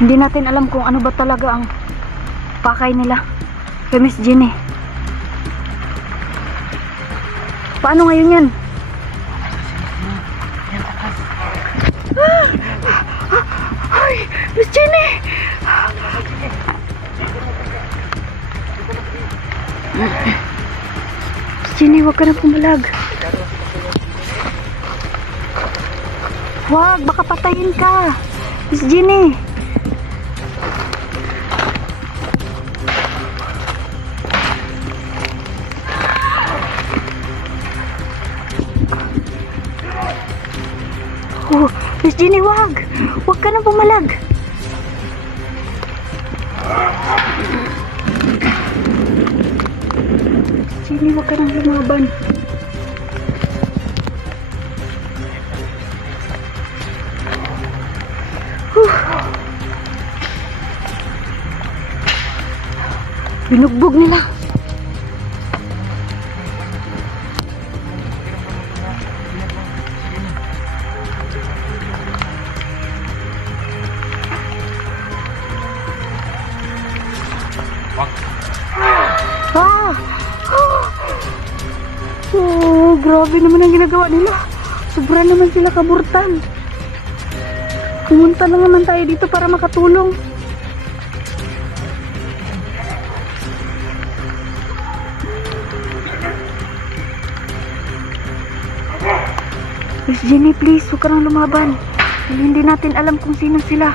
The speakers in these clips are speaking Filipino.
Hindi natin alam kung ano ba talaga ang pakay nila kay Miss Jenny. Paano ngayon yan? Ay, Miss Jenny! Miss Jenny, huwag ka na pumalag. Huwag, baka patayin ka. Miss Jenny. Oh, Miss Jenny, wag! Wag ka na pumalag! Miss Jenny, wag ka nang lumaban. Binugbog nila. Oh, grabe naman ang ginagawa nila. Sobra naman sila kaburtan. Pumunta na naman tayo dito para makatulong. Miss Jenny, please, huwag ka nang lumaban. Hindi natin alam kung sino sila.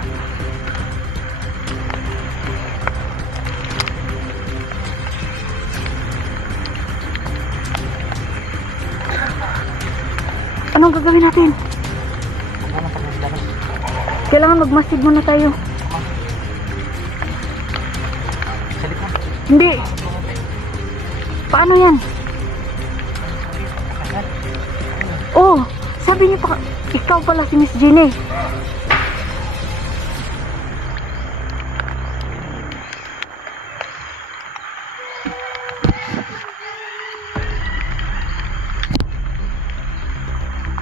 Anong gagawin natin? Kailangan magmasid muna tayo. Hindi. Paano yan? Oh, sabi niyo pa, ikaw pala si Miss Jenny.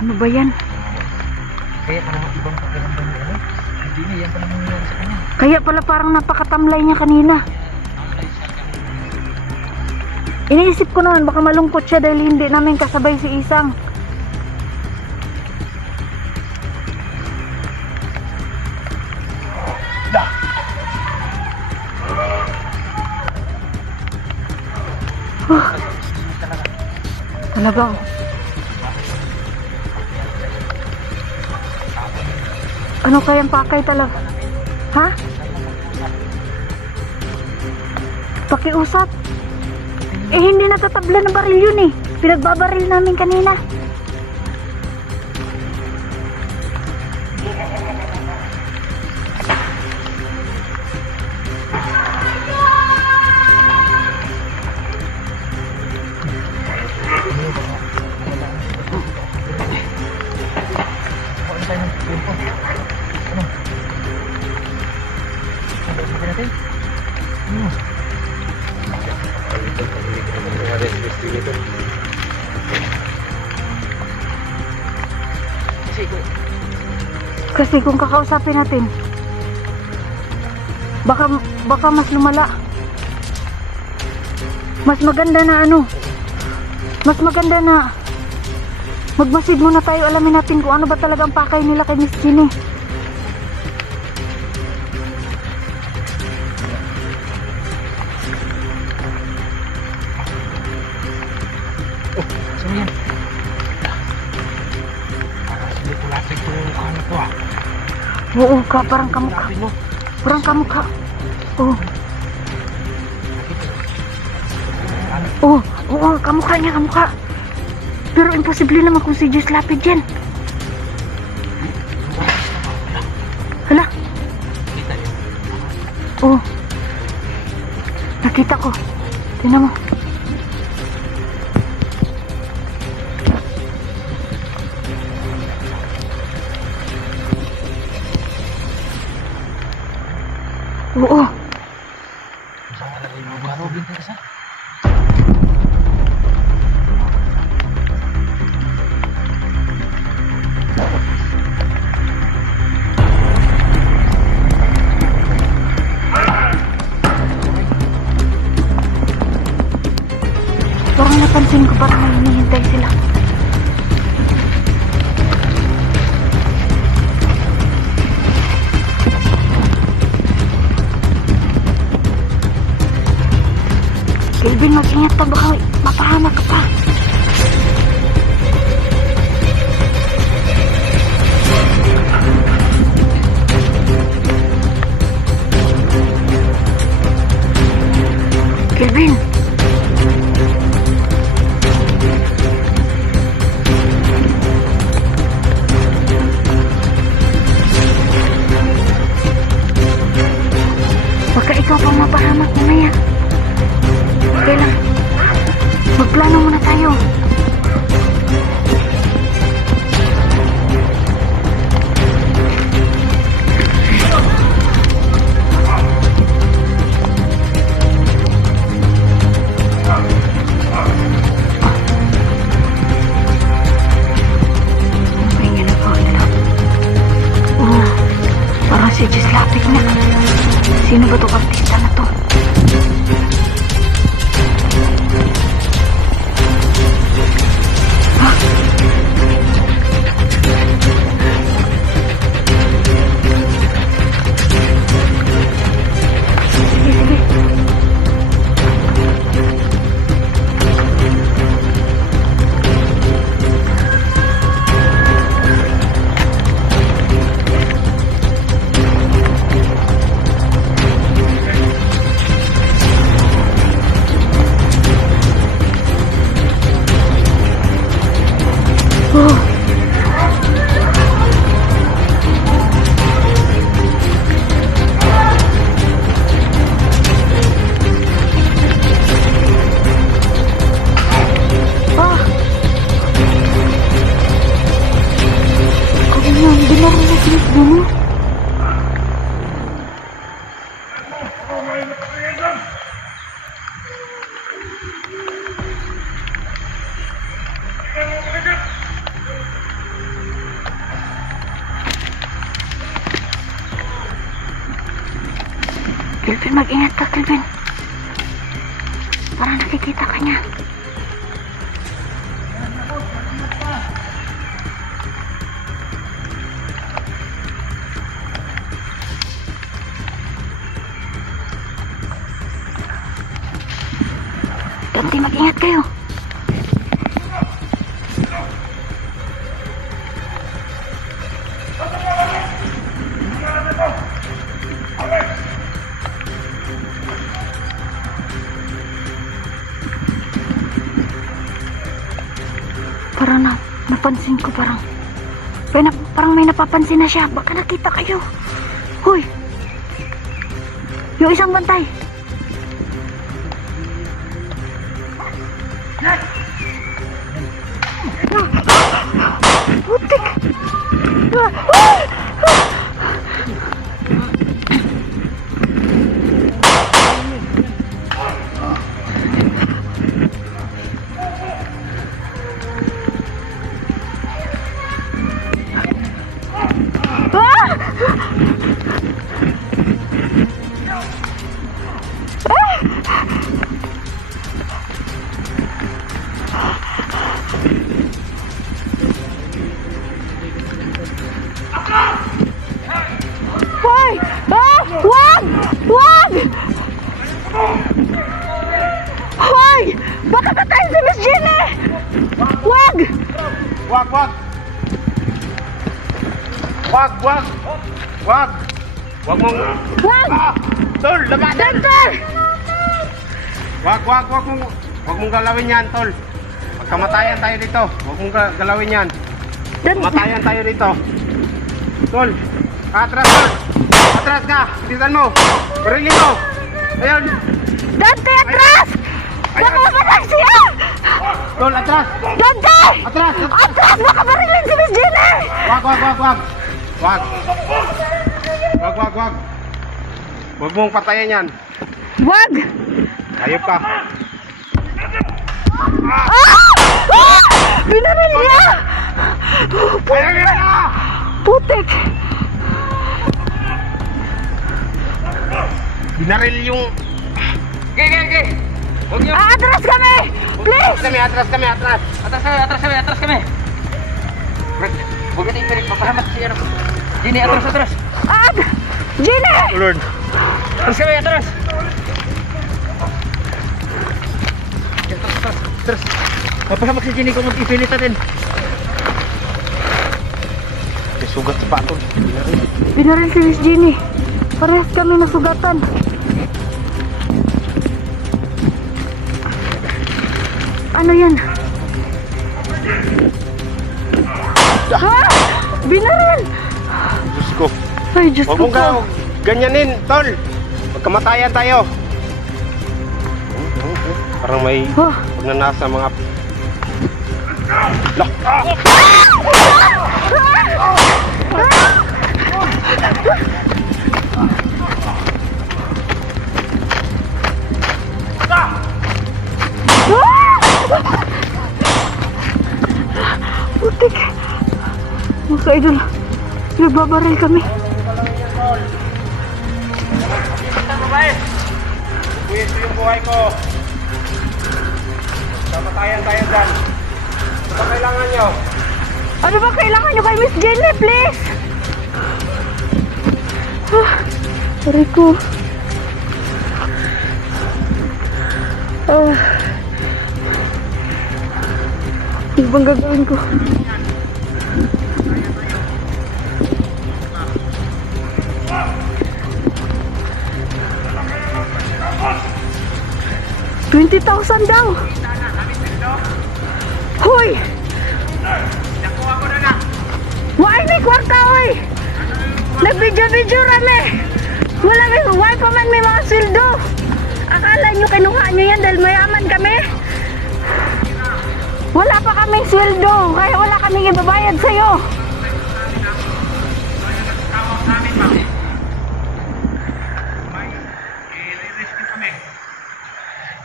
Ano ba yan? Kaya parang ibang pakiramdam niya, ano? Hindi na, yan pala nangyayari sa kanya. Kaya pala parang napakatamlay niya kanina. Iniisip ko naman baka malungkot siya dahil hindi namin kasabay si Isang. Talagang ano kayang pakay talaga? Ha? Pakiusap? Eh hindi natatabla ng baril yun eh. Pinagbabaril namin kanina. Kasi kung kakausapin natin, baka mas lumala. Mas maganda na magmasid muna tayo, alamin natin kung ano ba talaga ang pakay nila kay Miss Jenny. Oh, saan yan? Lapit ko ano to ah. Oo ka, parang kamukha. Parang kamukha. Oo. Oo, kamukha niya, kamukha. Pero imposible naman kung si Diyos lapid yan. Hala. Oo. Nakita ko. Tingnan mo. Oo. Parang napansin ko, parang may hinihintay sila. Kelvin, mag-ingat ka, baka mapahamak ka pa. Kelvin! Baka ikaw pang mapahamak mamaya. Okay lang. Magplano muna tayo. Parang si Gislapic na. Sino ba itong artista na to? Kelvin, mag-ingat ka, Kelvin. Parang nakikita ka niya. Dante, mag-ingat kayo. Parang napansin ko, parang may napapansin na siya. Baka nakita kayo. Hoy! Yung isang bantay. Putik! Hoy! Wag! Wag! Hoy! Baka patayin si Miss Jenny! Wag! Wag, wag! Wag, wag! Wag! Wag mong... Wag! Tol, labanan! Dante! Wag mong galawin yan, Tol. Pagkamatayan tayo dito. Wag mong galawin yan. Matayan tayo dito. Tol, atras, Tol. Atras ka. Titan mo. Barilin mo. Ayun. Dante, atras! Baka mapatay siya! Tol, atras. Dante! Atras. Atras! Baka marilin si Miss Jenny! Wag. Wag. Wag mong patayan yan. Wag! Ayop ka. Binaril niya! Putik! Binaril yung... Okay. Huwag niyo. Aatras kami! Please! Atras kami. Atras kami. Brad, huwag natin ipilit. Mapahamat si ano. Jenny, atras. Jenny! Lord. Atras kami. Atras. Mapahamak si Jenny kung ipilit natin. May sugat sa patol. Binaril si Miss Jenny. Parehas kami nasugatan. Ano yan? Ha? Binaril! Diyos ko. Ay, Diyos Huwag ko mong po. ganyanin, tol. Magkamatayan tayo. Parang may Oh, pagnanasa mga... Lah! putik. Mga ka-idol, nagbabaril kami. Buwis ko yung buhay ko. Kamatayan tayo dyan. Ano ba kailangan nyo? Ano ba kailangan nyo kay Miss Jenny, please? Sorry ko. Ano bang gagawin ko? $20,000 daw. Hoy! Nakuha ko na na. Why may kwarta, hoy? Nag-video rame. Why pa man may mga sweldo? Akala nyo kinuha nyo yan dahil mayaman kami? Wala pa kaming sweldo, kaya wala kaming ibabayad sa'yo.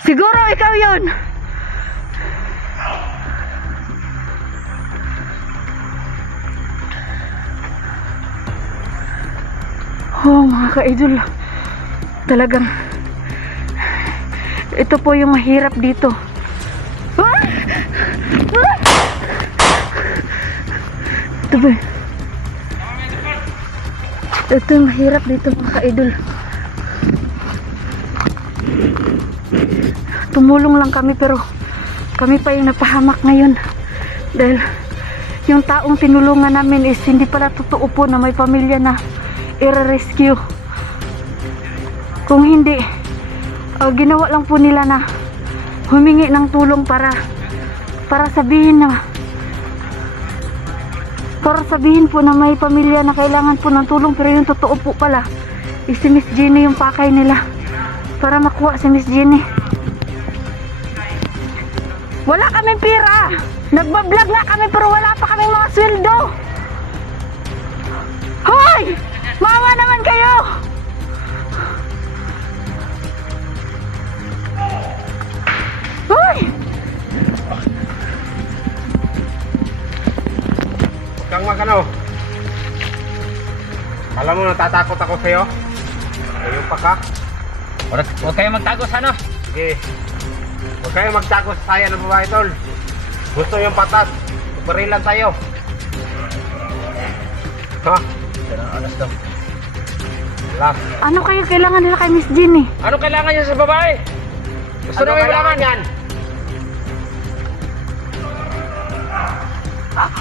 Siguro ikaw yun. Oh, mga ka-idol, talagang ito po yung mahirap dito. Ito ba? Ito yung mahirap dito, mga ka-idol. Tumulong lang kami pero kami pa yung napahamak ngayon dahil yung taong tinulungan namin is hindi pala totoo po na may pamilya na i-rescue. Kung hindi, ginawa lang po nila na humingi ng tulong para sabihin po na may pamilya na kailangan po ng tulong, pero yung totoo po pala is si Miss Jenny yung pakay nila para makuha si Miss Jenny. Wala kaming pera. Nagbablog na kami pero wala pa kaming mga sweldo. Hoy! Maawa naman kayo! Hoy! Huwag kang magano. Alam mo, natatakot ako sa'yo. Kayo pa ka. Huwag kayo magtago sa ano. Sige. Huwag kayo magtago sa saya ng babae, tol. Gusto yung patas. Barilan tayo. Ha? Alas daw. Last. Ano kayo kailangan nila kay Miss Jenny? Ano kailangan niya sa babae? Gusto Ano namin kailangan malaman. yan?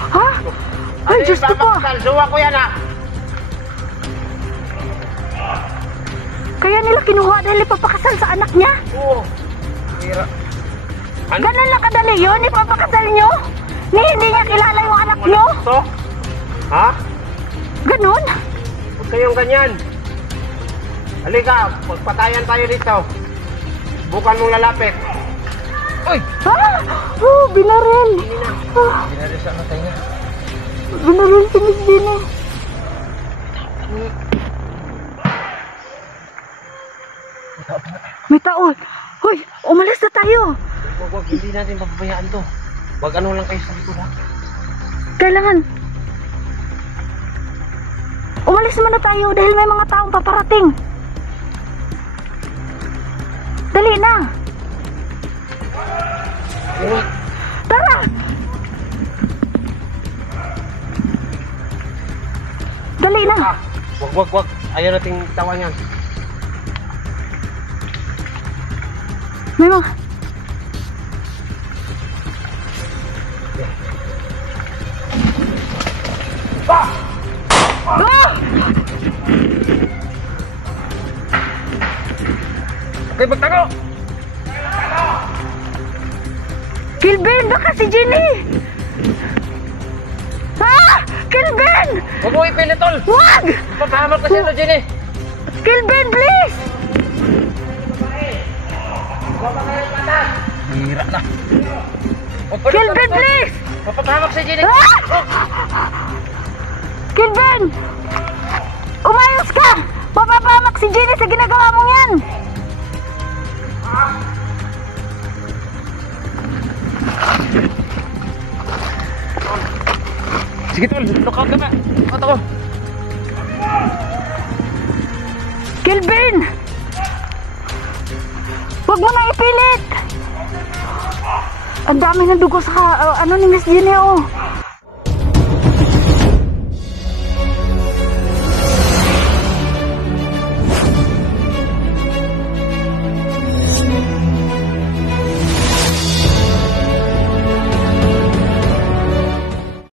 Ha? Ay, Diyos ko po. Suwa ko yan, ha? Kaya nila kinuha dahil ipapakasal sa anak niya? Oo. Hira. Ano? Ganun lang kadali yun? Ipapakasal nyo? Hindi niya kilala yung anak nyo? Gusto? Ha? Ganun? Huwag kayong ganyan. Halika, pagpatayan tayo dito. Bukan mong lalapit. Uy! Ha? Oh, binaril. Ginari sa matay niya. Binaril si Miss Jenny. May tao. Hoy, umalis na tayo. Huwag, hindi natin papabayaan to. Huwag ano lang kayo sa likod, ha? Kailangan. Umalis muna tayo dahil may mga taong paparating. Dali na. Tara! Dali na! Wag. Ayaw nating tawan yan. May mga... Ah! Okay, magtago! Kilben, baka si Jenny! Ah! Kilben! Huwag mo ipilit, tol! Wag! Papahamak kasi ito, Jenny! Kilben, please! Hira na! Kilben, please! Papahamak si Jenny! Ah! Kilben! Umayos ka! Mapapahamak si Jenny sa ginagawa mong yan! Sige, tol! Lookout ka ba? Lookout ako! Kilben! Huwag mo na ipilit! Ang dami ng dugo sa ano ni Miss Jenny, oh.